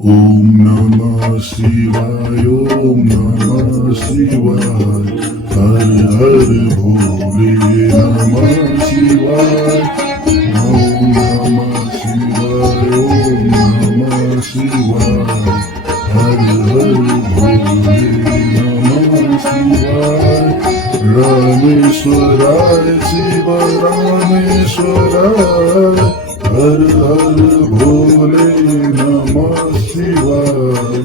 ओम नमः शिवाय ओम नमः शिवाय हर हर भोले नमः शिवाय ओम नमः शिवाय ओम नमः शिवाय हर हर भोले नमः शिवाय रामेश्वराय शिव रामेश्वराय हर हर भोले नमः शिवाय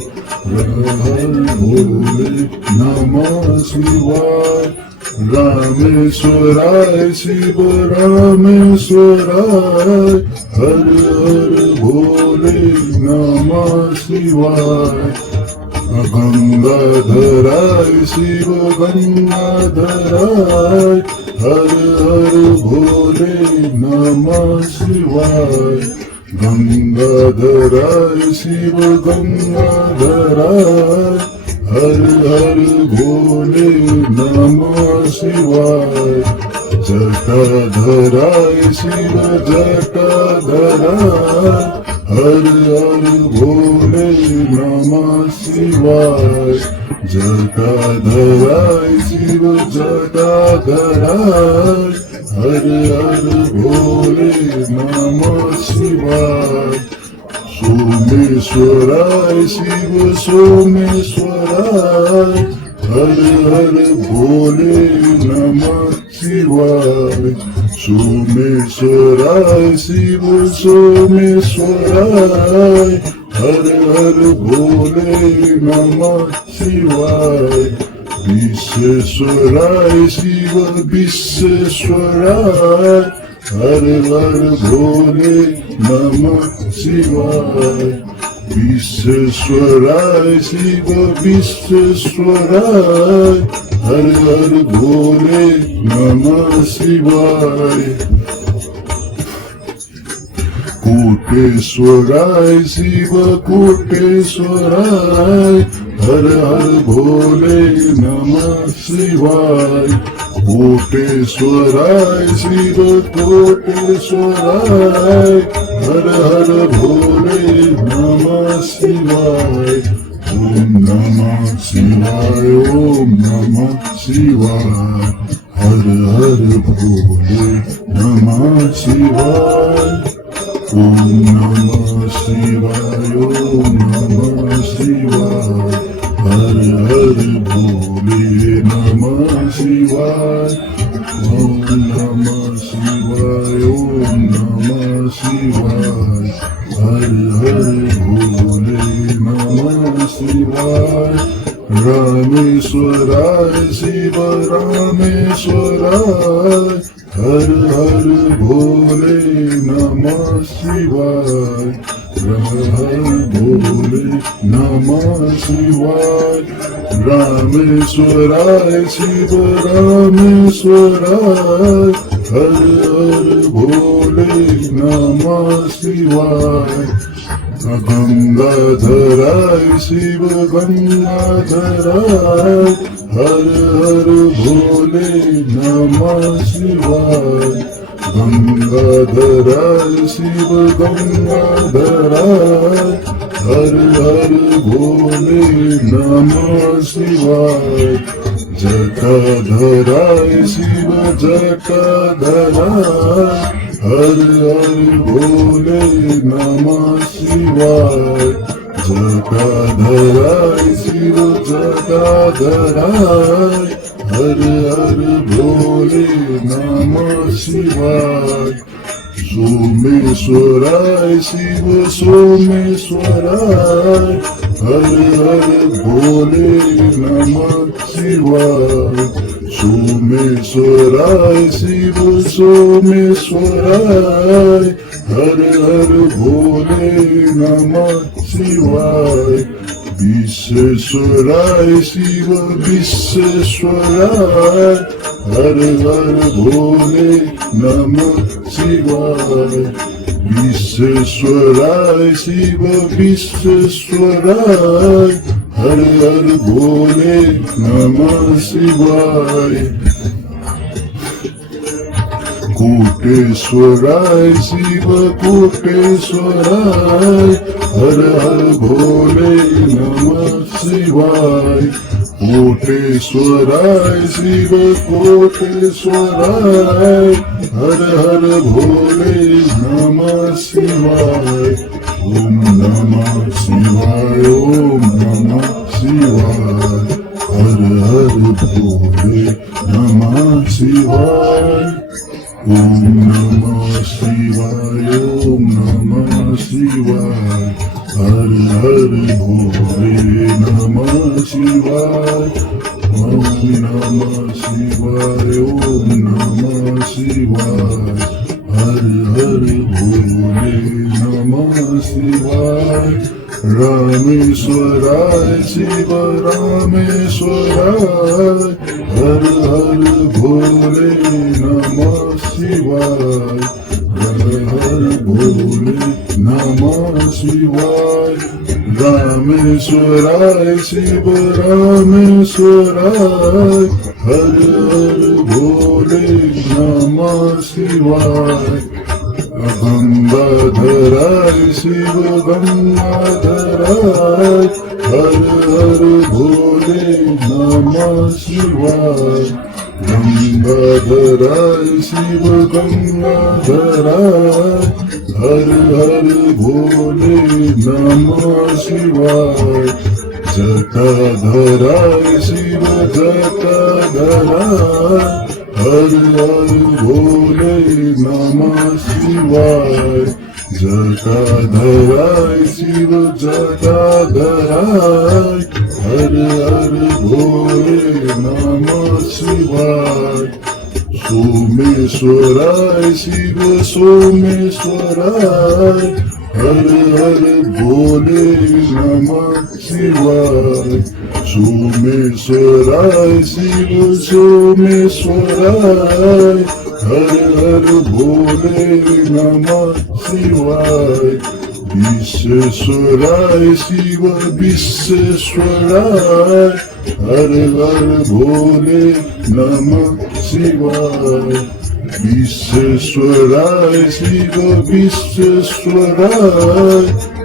हर हर भोले नमः शिवाय रामेश्वराय शिव रामेश्वराय हर हर भोले नमः शिवाय गंगाधराय शिव गंगाधराय हर हर भोले नमः शिवाय गंगाधराय शिव गंगाधराय हर हर भोले नमः शिवाय जटाधराय शिव जटाधराय हर हर भोले नमः शिवाय जटाधराय शिव जटाधराय हर हर भोले नमः शिवाय सोमेश्वराय शिव सोमेश्वराय हर हर भोले नमः शिवाय सोमेश्वराय शिव सोमेश्वराय हर हर भोले नमः शिवाय विश्वेश्वराय शिव विश्वेश्वराय हर हर भोले नमः शिवाय विश्वेश्वराय शिव विश्वेश्वराय हर हर भोले नमः शिवाय कोटेश्वराय शिव कोटेश्वराय हर हर भोले नमः शिवाय कोटेश्वराय शिव कोटेश्वराय हर हर भोले नमः शिवाय ओम नमः शिवाय ओम नमः शिवाय हर हर भोले नमः शिवाय ओम नमः शिवाय ओम नमः शिवाय हर हर भोले नमः शिवाय ओम नमः शिवाय ओम नमः शिवाय हर हर भोले नमः शिवाय रामेश्वराय शिव रामेश्वराय हर हर भोले नमः शिवाय हर हर भोले नमः शिवाय रामेश्वराय शिव रामेश्वराय हर हर भोले नमः शिवाय गंगाधराय शिव गंगाधराय हर हर भोले नमः शिवाय गंगाधराय शिव गंगाधराय हर हर भोले नमः शिवाय जटाधराय शिव जटाधराय हर हर भोले नमः शिवाय जटाधराय शिव जटाधराय हर हर भोले नमः शिवाय सोमेश्वराय शिव सोमेश्वराय हर हर भोले नमः शिवाय सोमेश्वराय शिव सोमेश्वराय हर हर भोले नमः शिवाय विश्वेश्वराय शिव विश्वेश्वराय हर हर भोले नमः शिवाय विश्वेश्वराय शिव विश्वेश्वराय हर हर भोले नमः शिवाय कोटेश्वराय शिव कोटेश्वराय हर हर भोले नमः शिवाय कोटेश्वराय शिव कोटेश्वराय हर हर भोले नमः शिवाय ओम नमः शिवाय ओम नमः शिवाय हर हर भोले नमः शिवाय ओम नमः शिवाय ओम नमः शिवाय हर हर भोले नमः शिवाय ओम नमः शिवाय ओम नमः शिवाय हर हर भोले नमः शिवाय रामेश्वराय शिव रामेश्वराय हर हर भोले नमः शिवाय हर हर भोले नमः शिवाय रामेश्वराय शिव रामेश्वराय हर हर भोले नमः शिवाय गंगाधराय शिव गंगाधराय हर हर भोले नमः शिवाय गंगाधराय शिव गंगाधराय हर हर भोले नमः शिवाय जटाधराय शिव जटाधराय हर हर भोले नमः शिवाय जटाधराय शिव जटाधराय हर हर भोले नमः शिवाय सोमेश्वराय शिव सोमेश्वराय हर हर भोले नमः शिवाय सोमेश्वराय शिव सोमेश्वराय हर हर भोले नमः शिवाय विश्वेश्वराय शिव विश्वेश्वराय हर हर भोले नमः शिवाय विश्वेश्वराय शिव विश्वेश्वराय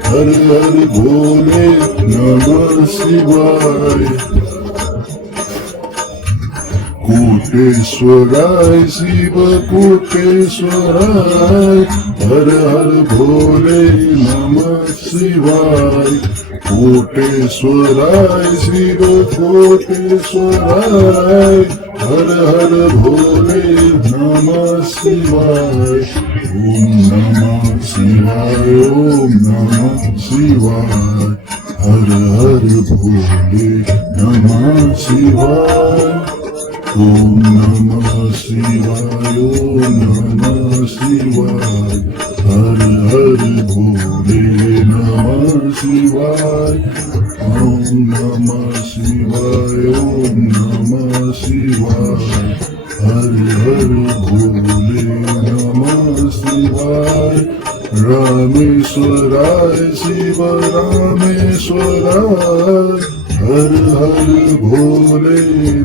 हर हर भोले नमः शिवाय कोटेश्वराय शिव कोटेश्वराय हर हर भोले नमः शिवाय कोटेश्वराय शिव कोटेश्वराय हर हर भोले नमः शिवाय ओम नमः शिवाय ओम नमः शिवाय हर हर भोले नमः शिवाय ओम नमः शिवाय ओम नमः शिवाय हर हर भोले नमः शिवाय ओम नमः शिवाय ओम नमः शिवाय हर हर भोले नमः शिवाय रामेश्वराय शिव रामेश्वराय हर हर भोले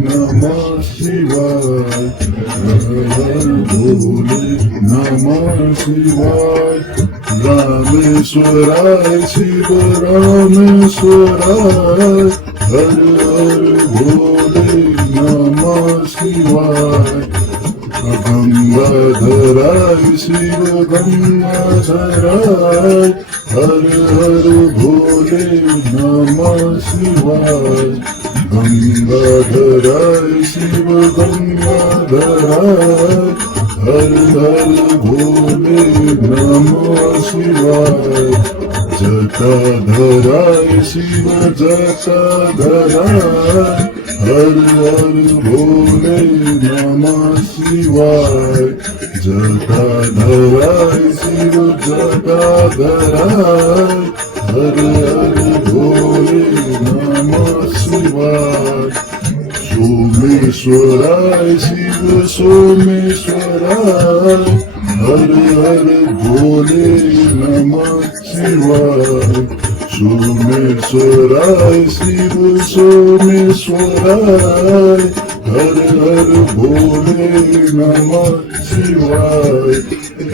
नमः शिवाय हर हर भोले नमः शिवाय रामेश्वराय शिव रामेश्वराय हर हर भोले नमः शिवाय गंगाधराय शिव गंगाधराय हर हर भोले नमः शिवाय गंगाधराय शिव गंगाधराय हर हर भोले नमः शिवाय जटाधराय शिव जटाधराय हर हर भोले नमः शिवाय जटाधराय शिव जटाधराय हर हर भोले नमः शिवाय सोमेश्वराय शिव सोमेश्वराय हर हर भोले नमः शिवाय सोमेश्वराय शिव सोमेश्वराय हर हर भोले नमः शिवाय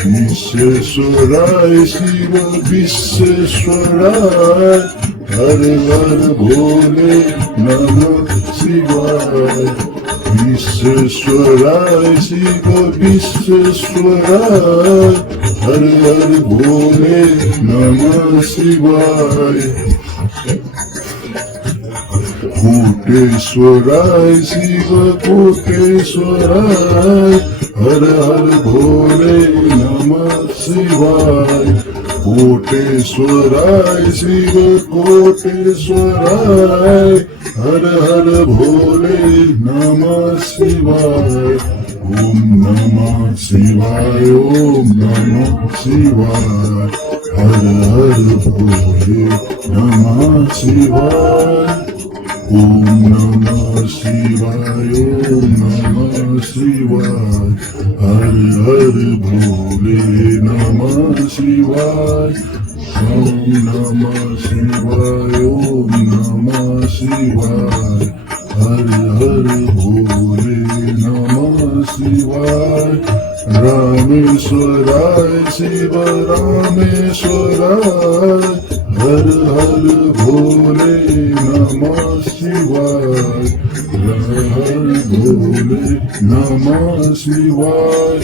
विश्वेश्वराय शिव विश्वेश्वराय हर हर भोले नमः शिवाय विश्वेश्वराय शिव विश्वेश्वराय हर हर भोले नमः शिवाय कोटेश्वराय शिव कोटेश्वराय हर हर भोले नमः शिवाय कोटेश्वराय शिव कोटेश्वराय हर हर भोले नमः शिवाय ओम नमः शिवाय ओम नमः शिवाय हर हर भोले नमः शिवाय ओम नमः शिवाय ओम नमः शिवाय हर हर भोले नमः शिवाय ओम नमः शिवाय ओम नमः शिवाय हर हर भोले नमः शिवाय रामेश्वराय शिव रामेश्वराय हर हर भोले नमः शिवाय हर हर भोले नमः शिवाय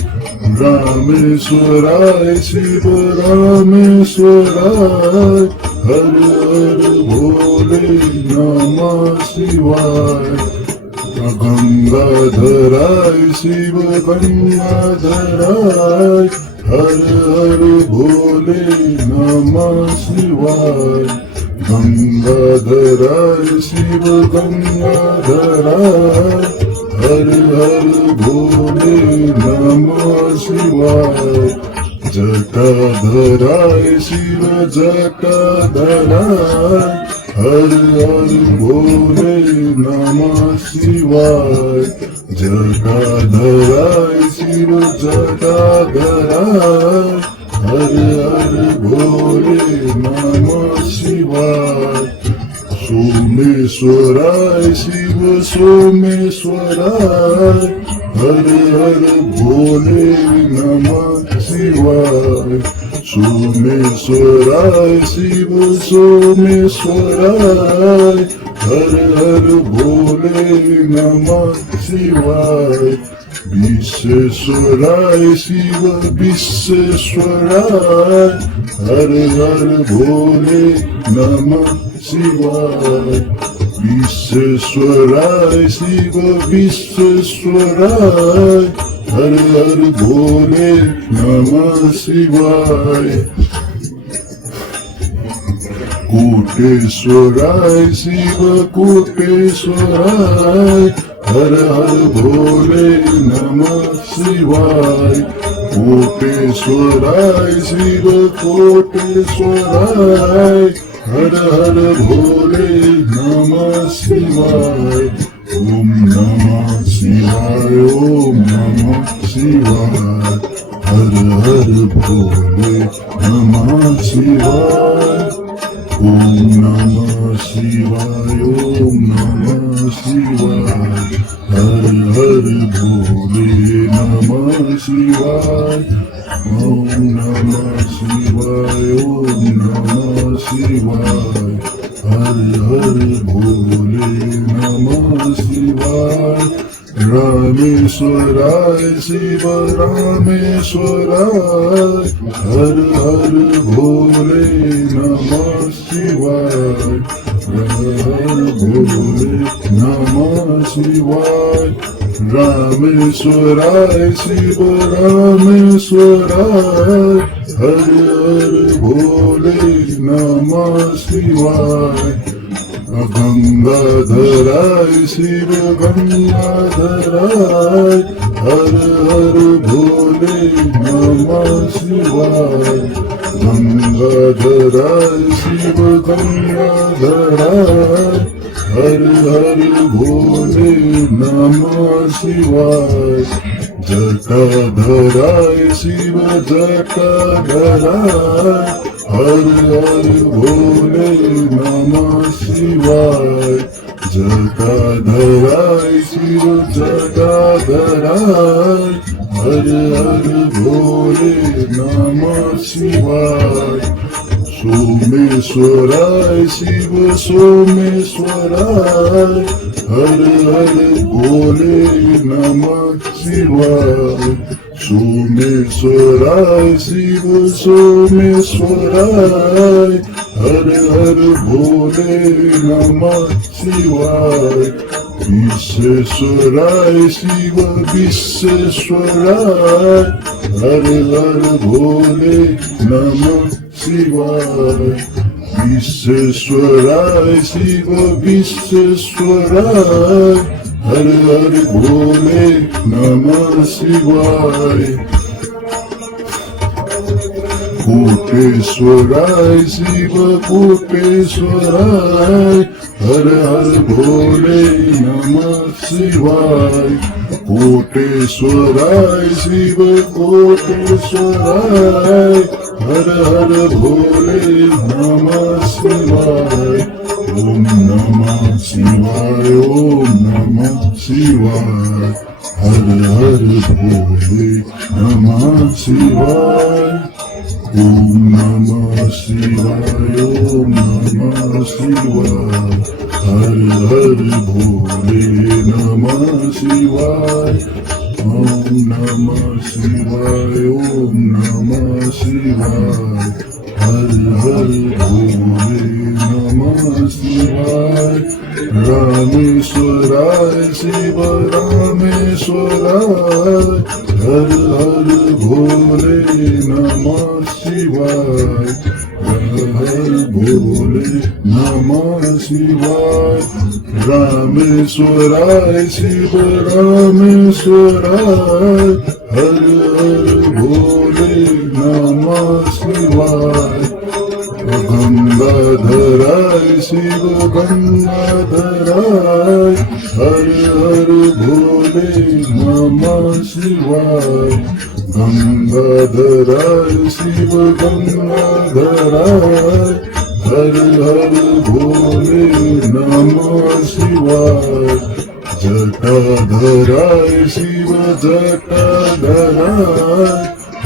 रामेश्वराय शिव रामेश्वराय हर हर भोले नमः शिवाय गंगाधराय शिव गंगाधराय हर हर भोले नमः शिवाय गंगाधराय शिव गंगाधराय हर हर भोले नमः शिवाय जटाधराय शिव जटाधराय हर हर भोले नमः शिवाय जटाधराय शिव जटाधराय हर हर भोले नमः शिवाय सोमेश्वराय शिव सोमेश्वराय हर हर भोले नमः शिवाय सोमेश्वराय शिव सोमेश्वराय हर हर भोले नमः शिवाय विश्वेश्वराय शिव विश्वेश्वराय हर हर भोले नमः शिवाय विश्वेश्वराय शिव विश्वेश्वराय हर हर भोले नमः शिवाय कोटेश्वराय शिव कोटेश्वराय हर हर भोले नमः शिवाय कोटेश्वराय शिव कोटेश्वराय हर हर भोले नमः शिवाय ओम नमः शिवाय ओम नमः शिवाय हर हर भोले नमः शिवाय ओम नमः शिवाय ओम नमः शिवाय हर हर भोले नमः शिवाय ओम नमः शिवाय ओम नमः शिवाय हर हर भोले नमः शिवाय रामेश्वराय शिव रामेश्वराय हर हर भोले नमः शिवाय हर हर भोले नमः शिवाय रामेश्वराय शिव रामेश्वराय हर हर भोले नमः शिवाय गंगाधराय शिव गंगाधराय हर हर भोले नमः शिवाय गंगाधराय शिव गंगाधराय हर हर भोले नमः शिवाय जटाधराय शिव जटाधराय हर हर भोले नमः शिवाय जटाधराय शिव जटाधराय हर हर भोले नमः शिवाय सोमेश्वराय शिव सोमेश्वराय हर हर भोले नमः शिवाय सोमेश्वराय शिव सोमेश्वराय हर हर भोले नमः शिवाय विश्वेश्वराय शिव विश्वेश्वराय हर हर भोले नमः शिवाय विश्वेश्वराय शिव विश्वेश्वराय हर हर भोले नमः शिवाय कोटेश्वराय शिव कोटेश्वराय हर हर भोले नमः शिवाय कोटेश्वराय शिव कोटेश्वराय हर हर भोले नमः शिवाय ओम नमः शिवाय ओम नमः शिवाय हर हर भोले नमः शिवाय ओम नमः शिवाय ओम नमः शिवाय हर हर भोले नमः शिवाय ओम नमः शिवाय ओम नमः शिवाय हर हर भोले नमः शिवाय रामेश्वराय शिव रामेश्वराय हर हर भोले नमः शिवाय हर हर भोले नमः शिवाय रामेश्वराय शिव रामेश्वराय हर हर भोले नमः शिवाय गंगाधराय शिव गंगाधराय हर हर भोले नमः शिवाय गंगाधराय शिव गंगाधराय हर हर भोले नमः शिवाय जटाधराय शिव जटाधराय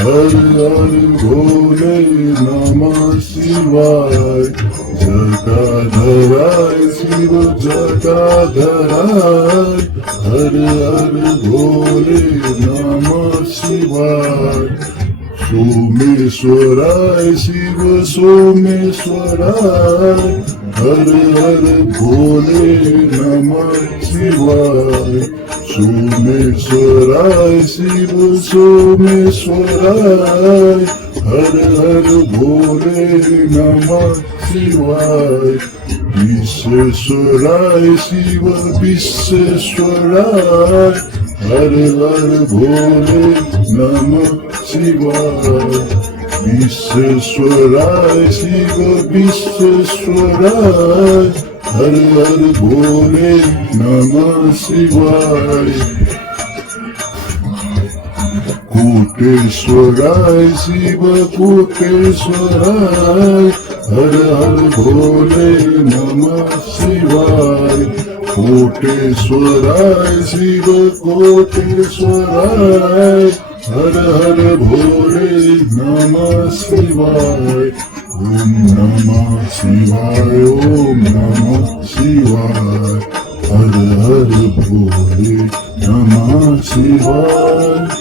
हर हर भोले नमः शिवाय जटाधराय शिव जटाधराय हर हर भोले नमः शिवाय सोमेश्वराय शिव सोमेश्वराय हर हर भोले नमः शिवाय सोमेश्वराय शिव सोमेश्वराय हर हर भोले नमः शिवाय विश्वेश्वराय शिव विश्वेश्वराय हर हर भोले नमः शिवाय विश्वेश्वराय शिव विश्वेश्वराय हर हर भोले नमः शिवाय कोटेश्वराय शिव कोटेश्वराय हर हर भोले नमः शिवाय कोटेश्वराय शिव कोटेश्वराय हर हर भोले नमः शिवाय ओम नमः शिवाय ओम नमः शिवाय हर हर भोले नमः शिवाय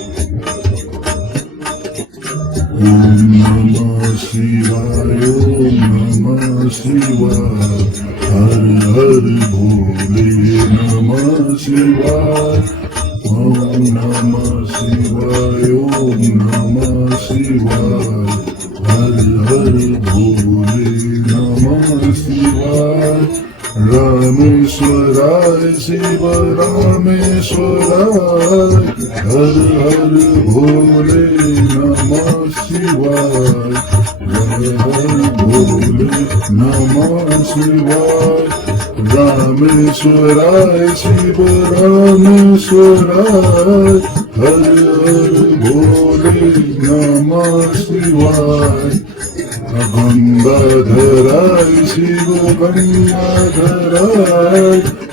ओम नमः शिवाय ओम नमः शिवाय हर हर भोले नमः शिवाय ओम नमः शिवाय ओम नमः शिवाय हर हर भोले नमः शिवाय रामेश्वराय शिव रामेश्वराय हर हर भोले नमः शिवाय हर हर भोले नमः शिवाय रामेश्वराय शिव रामेश्वराय हर हर भोले नमः शिवाय गंगाधराय शिव गंगाधराय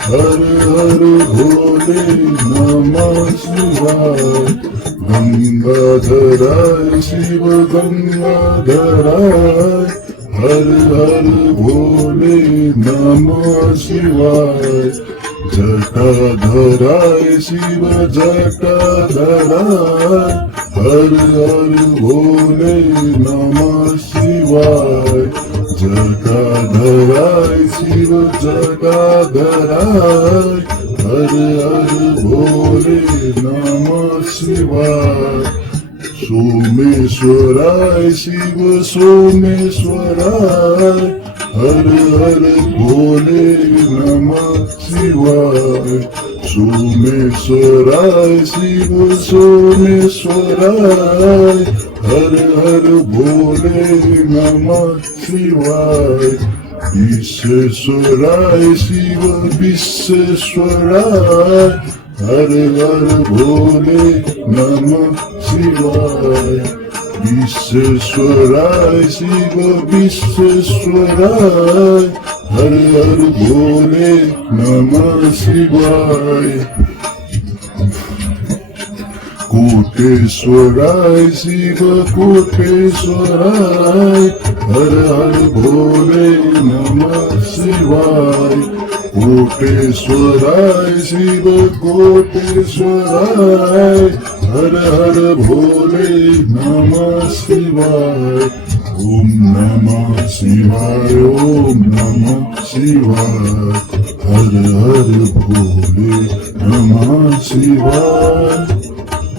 हर हर भोले नमः शिवाय गंगाधराय शिव गंगाधराय हर हर भोले नमः शिवाय जटाधराय शिव जटाधराय हर हर भोले नमः शिवाय जटाधराय शिव जटाधराय हर हर भोले नमः शिवाय सोमेश्वराय शिव सोमेश्वराय हर हर भोले नमः शिवाय सोमेश्वराय शिव सोमेश्वराय हर हर भोले नमः शिवाय विश्वेश्वराय शिव विश्वेश्वराय हर हर भोले नमः शिवाय विश्वेश्वराय शिव विश्वेश्वराय हर हर भोले नमः शिवाय कोटेश्वराय शिव कोटेश्वराय हर हर भोले नमः शिवाय कोटेश्वराय शिव कोटेश्वराय हर हर भोले नमः शिवाय ओम नमः शिवाय ओम नमः शिवाय हर हर भोले नमः शिवाय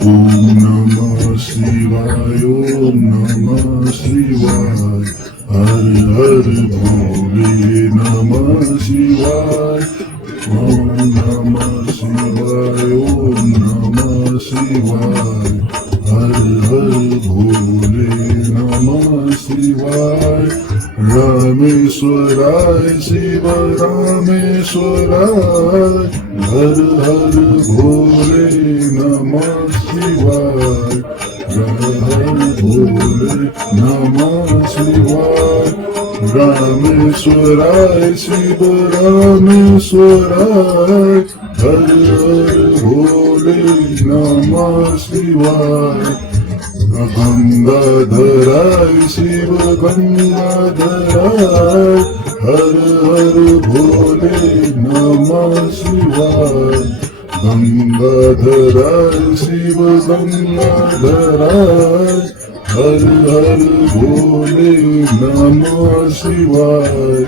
ओम नमः शिवाय ओम नमः शिवाय हर हर भोले नमः शिवाय ओम नमः शिवाय ओम नमः शिवाय हर हर भोले नमः शिवाय रामेश्वराय शिव रामेश्वराय हर हर भोले नमः शिवाय हर हर भोले नमः शिवाय रामेश्वराय शिव रामेश्वराय हर हर भोले नमः शिवाय गंगाधराय शिव गंगाधराय हर हर भोले नमः शिवाय गंगाधराय शिव गंगाधराय हर हर भोले नमः शिवाय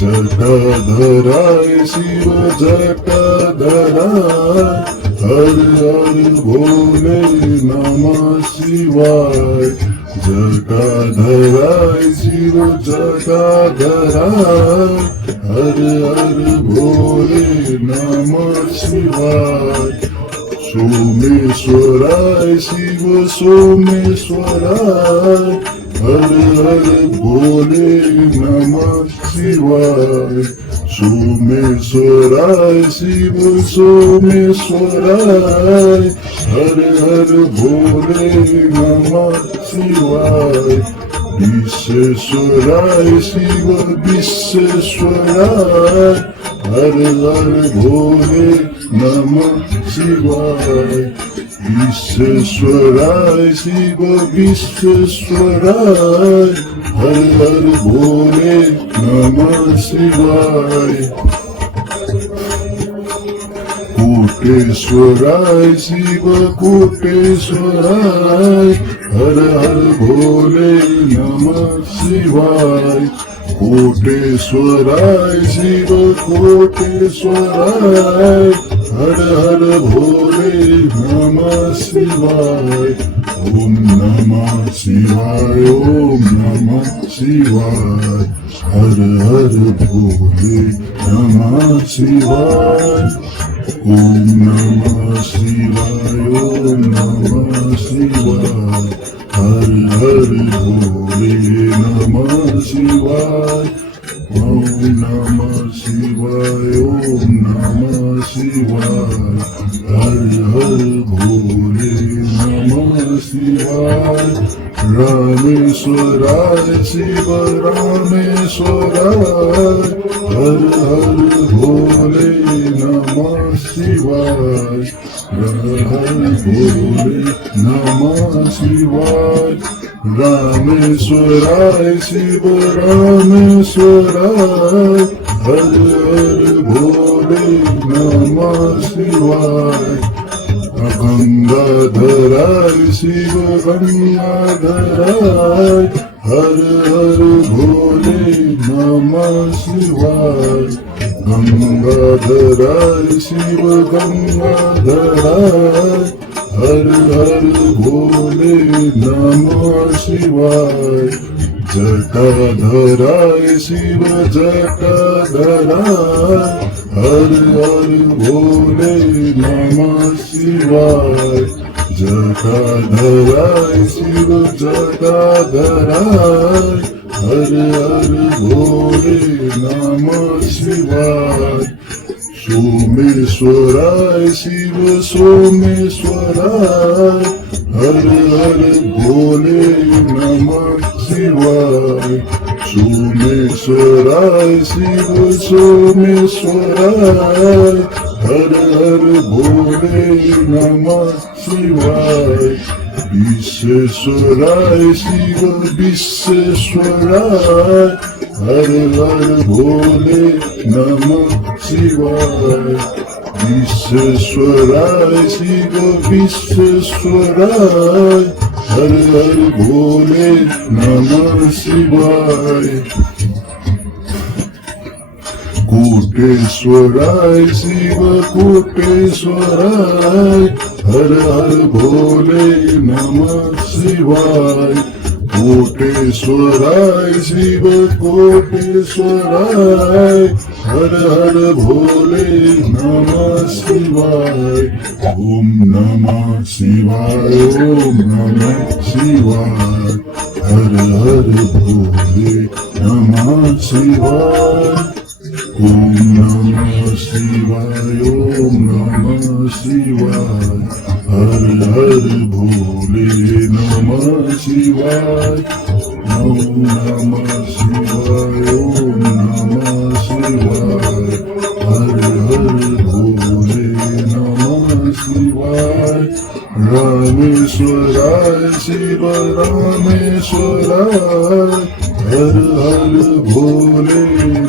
जटाधराय शिव जटाधराय हर हर भोले नमः शिवाय जटाधराय शिव जटाधराय हर हर भोले नमः शिवाय सोमेश्वराय शिव सोमेश्वराय हर हर भोले नमः शिवाय सोमेश्वराय शिव सोमेश्वराय हर हर भोले नमः शिवाय विश्वेश्वराय शिव विश्वेश्वराय हर हर भोले नमः शिवाय विश्वेश्वराय शिव विश्वेश्वराय हर हर भोले नमः शिवाय कोटेश्वराय शिव कोटेश्वराय हर हर भोले नमः शिवाय कोटेश्वराय शिव कोटेश्वराय हर हर भोले नमः शिवाय ओम नमः शिवाय ओम नमः शिवाय हर हर भोले नमः शिवाय ओम नमः शिवाय ओम नमः शिवाय हर हर भोले नमः शिवाय ओम नमः शिवाय ओम नमः शिवाय हर हर भोले नमः शिवाय रामेश्वराय शिव रामेश्वराय हर हर भोले नमः शिवाय हर हर भोले नमः शिवाय रामेश्वराय शिव रामेश्वराय हर हर भोले नमः शिवाय गंगाधराय शिव गंगाधराय हर हर भोले नमः शिवाय गंगाधराय शिव गंगाधराय हर हर भोले नमः शिवाय जटाधराय शिव जटाधराय हर हर भोले नमः शिवाय जटाधराय शिव जटाधराय हर हर भोले नमः शिवाय सोमेश्वराय शिव सोमेश्वराय हर हर भोले नमः शिवाय सोमेश्वराय शिव सोमेश्वराय हर हर भोले नमः शिवाय विश्वेश्वराय शिव विश्वेश्वराय हर हर भोले नमः शिवाय विश्वेश्वराय शिव विश्वेश्वराय हर हर भोले नमः शिवाय कोटेश्वराय शिव कोटेश्वराय हर हर भोले नमः शिवाय कोटेश्वराय शिव कोटेश्वराय हर हर भोले नमः शिवाय ओम नमः शिवाय ओम नमः शिवाय हर हर भोले नमः शिवाय ओम नमः शिवाय ओम नमः शिवाय हर हर भोले नमः शिवाय ओम नमः शिवाय ओम नमः शिवाय हर हर भोले नमः शिवाय रामेश्वराय शिव रामेश्वराय हर हर भोले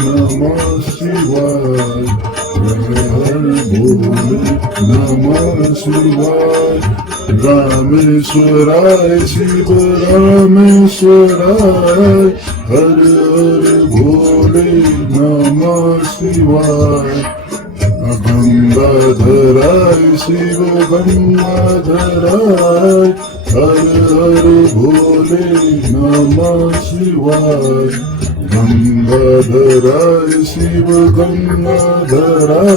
नमः शिवाय हर हर भोले नमः शिवाय रामेश्वराय शिव रामेश्वराय हर हर भोले नमः शिवाय गंगाधराय शिव गंगाधराय हर हर भोले नमः शिवाय गंगाधराय शिव गंगाधराय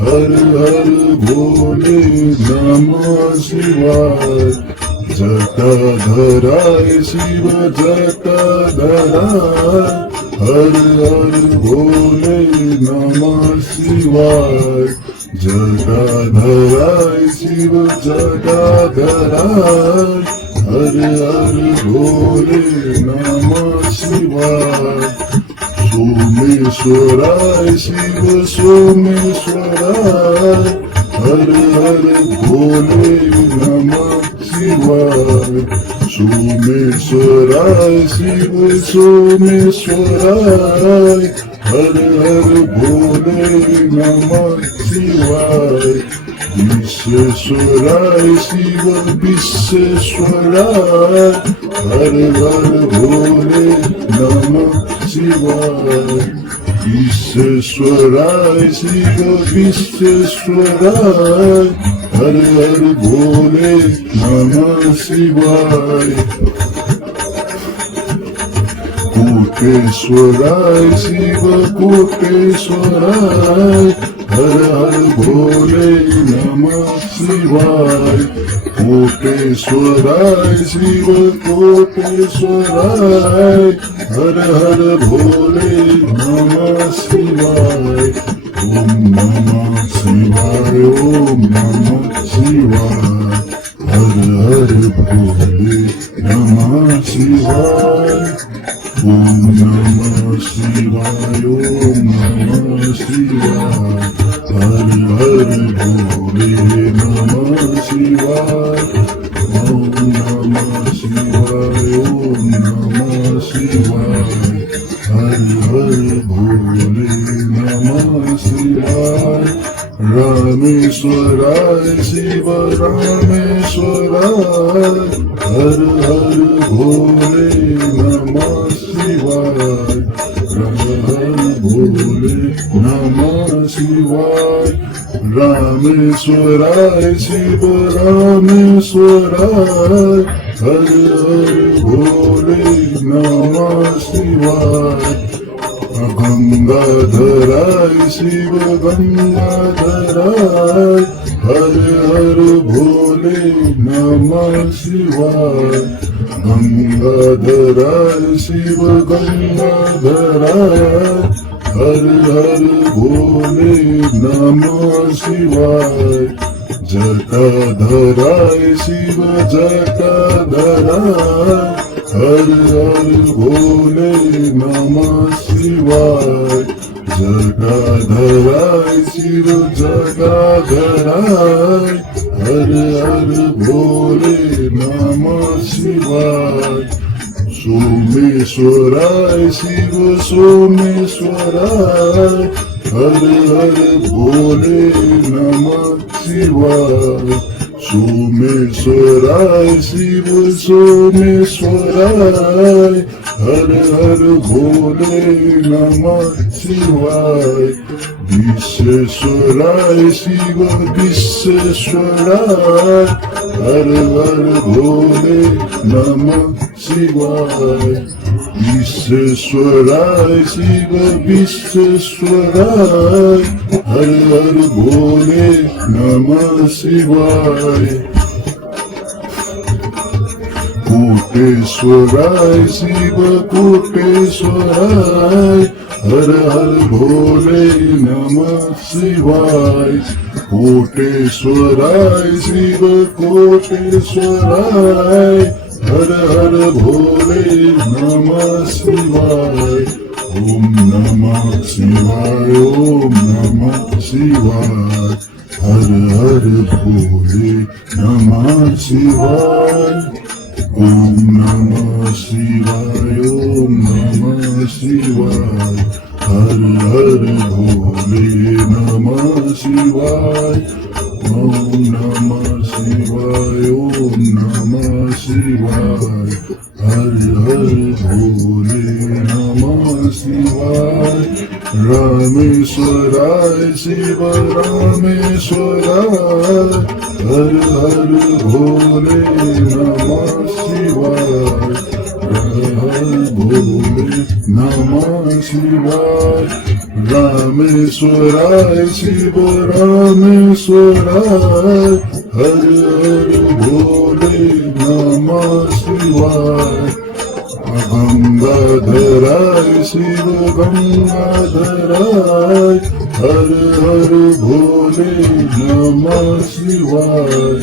हर हर भोले नमः शिवाय जटाधराय शिव जटाधराय हर हर भोले नमः शिवाय जटाधराय शिव जटाधराय हर हर भोले नमः शिवाय सोमेश्वराय शिव सोमेश्वराय हर हर भोले नमः शिवाय सोमेश्वराय शिव सोमेश्वराय हर हर भोले नमः शिवाय विश्वेश्वराय शिव विश्वेश्वराय हर हर भोले नमः शिवाय विश्वेश्वराय शिव विश्वेश्वराय हर हर भोले नमः शिवाय कोटेश्वराय शिव कोटेश्वराय हर हर भोले नमः शिवाय कोटेश्वराय शिव कोटेश्वराय हर हर भोले नमः शिवाय ओम नमः शिवाय ओम नमः शिवाय हर हर हर भोले नमः शिवाय ओम नमः शिवाय ओम नमः शिवाय हर हर भोले नमः शिवाय ओम नमः शिवाय ओम नमः शिवाय हर हर भोले नमः शिवाय रामेश्वराय शिव रामेश्वराय हर हर भोले नमः शिवाय हर हर भोले नमः शिवाय रामेश्वराय शिव रामेश्वराय हर हर भोले नमः शिवाय गंगाधराय शिव गंगाधराय हर हर भोले नमः शिवाय गंगाधराय शिव गंगाधराय हर हर भोले नमः शिवाय जटाधराय शिव जटाधराय हर हर भोले नमः शिवाय जटाधराय शिव जटाधराय हर हर भोले नमः शिवाय सोमेश्वराय शिव सोमेश्वराय हर हर भोले नमः शिवाय सोमेश्वराय शिव सोमेश्वराय हर हर भोले नमः शिवाय विश्वेश्वराय शिव विश्वेश्वराय हर हर भोले नमः शिवाय विश्वेश्वराय शिव विश्वेश्वराय हर हर भोले नमः शिवाय कोटेश्वराय शिव कोटेश्वराय हर हर भोले नमः शिवाय कोटेश्वराय शिव कोटेश्वराय हर हर भोले नमः शिवाय ओम नमः शिवाय ओम नमः शिवाय हर हर भोले नमः शिवाय ओम नमः शिवाय ओम नमः शिवाय हर हर भोले नमः शिवाय ओम नमः शिवाय ओम नमः शिवाय हर हर भोले नमः शिवाय रामेश्वराय शिव रामेश्वराय हर हर भोले नमः शिवाय हर हर भोले नमः शिवाय रामेश्वराय शिव रामेश्वराय हर हर भोले नमः शिवाय गंगाधराय शिव गंगाधराय हर हर भोले नमः शिवाय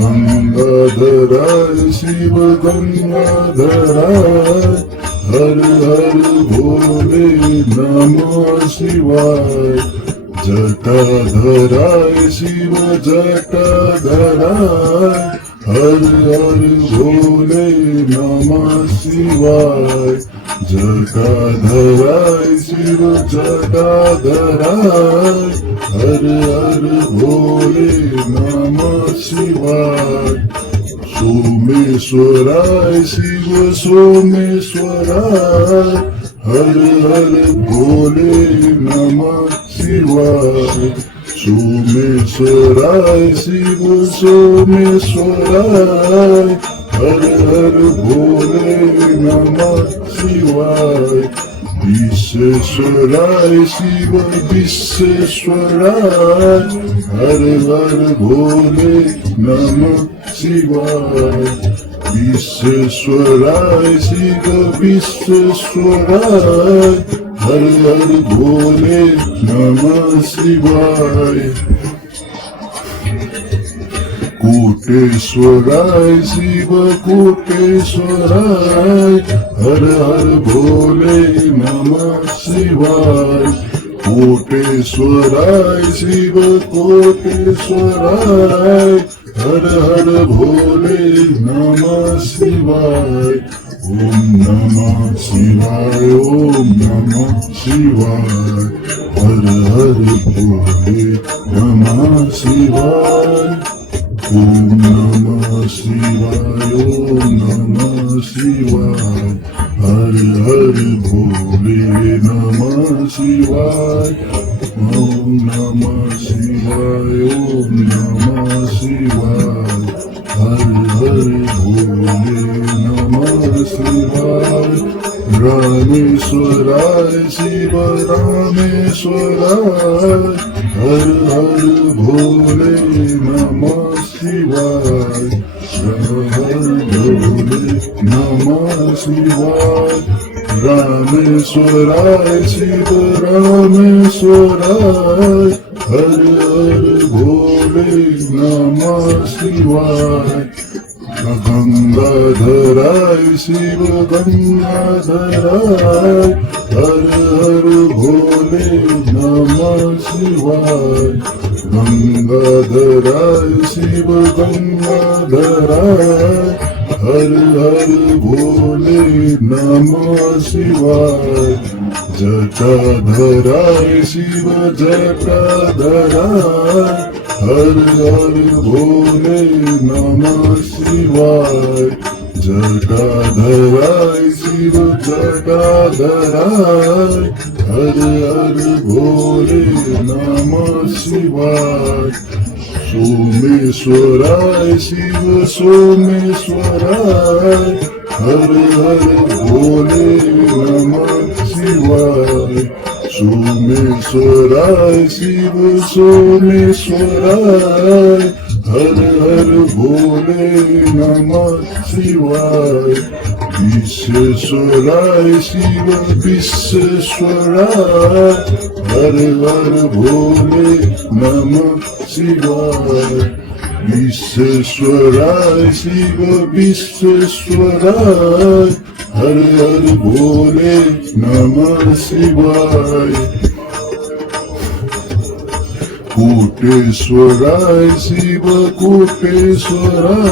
गंगाधराय शिव गंगाधराय हर हर भोले नमः शिवाय जटाधराय शिव जटाधराय हर हर भोले नमः शिवाय जटाधराय शिव जटाधराय हर हर भोले नमः शिवाय सोमेश्वराय शिव सोमेश्वराय हर हर भोले नमः शिवाय सोमेश्वराय शिव सोमेश्वराय हर हर भोले नमः शिवाय विश्वेश्वराय शिव विश्वेश्वराय हर हर भोले नमः शिवाय विश्वेश्वराय शिव विश्वेश्वराय हर हर भोले नमः शिवाय कोटेश्वराय शिव कोटेश्वराय हर हर भोले नमः शिवाय कोटेश्वराय शिव कोटेश्वराय हर हर भोले नमः शिवाय ओम नमः शिवाय ओम नमः शिवाय हर हर भोले नमः शिवाय ओम नमः शिवाय ओम नमः शिवाय हर हर भोले नमः शिवाय ओम नमः शिवाय ओम नमः शिवाय हर हर भोले नमः शिवाय रामेश्वराय शिव रामेश्वराय हर हर भोले नमः शिवाय हर भोले नमः शिवाय रामेश्वराय शिव रामेश्वराय हर हर भोले नमः शिवाय गंगाधराय शिव गंगाधराय हर हर भोले नमः शिवाय गंगाधराय शिव गंगाधराय हर हर भोले नमः शिवाय जटाधराय शिव जटाधराय हर हर भोले नमः शिवाय जटाधराय शिव जटाधराय हर हर भोले नमः शिवाय सोमेश्वराय शिव सोमेश्वराय हर हर भोले नमः शिवाय सोमेश्वराय शिव सोमेश्वराय हर हर भोले नमः शिवाय विश्वेश्वराय शिव विश्वेश्वराय हर हर भोले नमः शिवाय विश्वेश्वराय शिव विश्वेश्वराय हर हर भोले नमः शिवाय कोटेश्वराय शिव कोटेश्वराय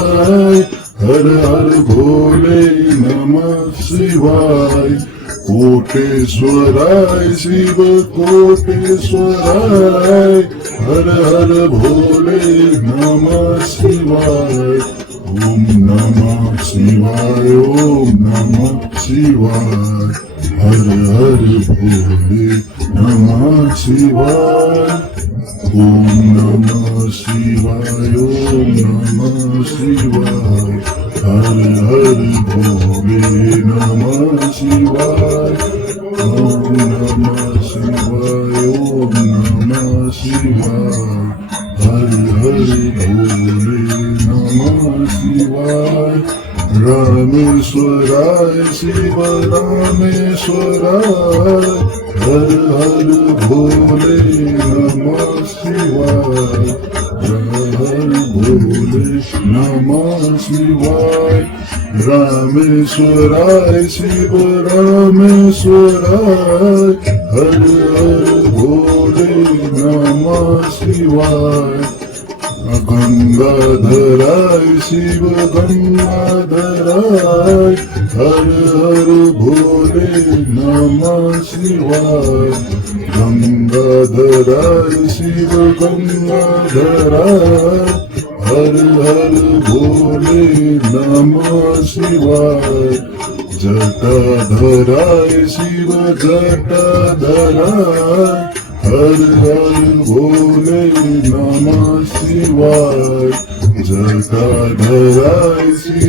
हर हर भोले नमः शिवाय कोटेश्वराय शिव कोटेश्वराय हर हर भोले नमः शिवाय ओम नमः शिवाय ओम नमः शिवाय हर हर भोले नमः शिवाय ओम नमः शिवाय ओम नमः शिवाय हर हर भोले नमः शिवाय ओम नमः शिवाय ओम नमः शिवाय हर हर भोले नमः शिवाय रामेश्वराय शिव रामेश्वराय हर हर भोले नमः शिवाय हर भोले नमः शिवाय रामेश्वराय शिव रामेश्वराय हर हर भोले नमः शिवाय गंगाधराय शिव गंगाधराय हर हर भोले नमः शिवाय गंगाधराय शिव गंगाधराय हर हर भोले नमः शिवाय जटाधराय शिव जटाधराय हर हर भोले नमः शिवाय जटाधराय शिव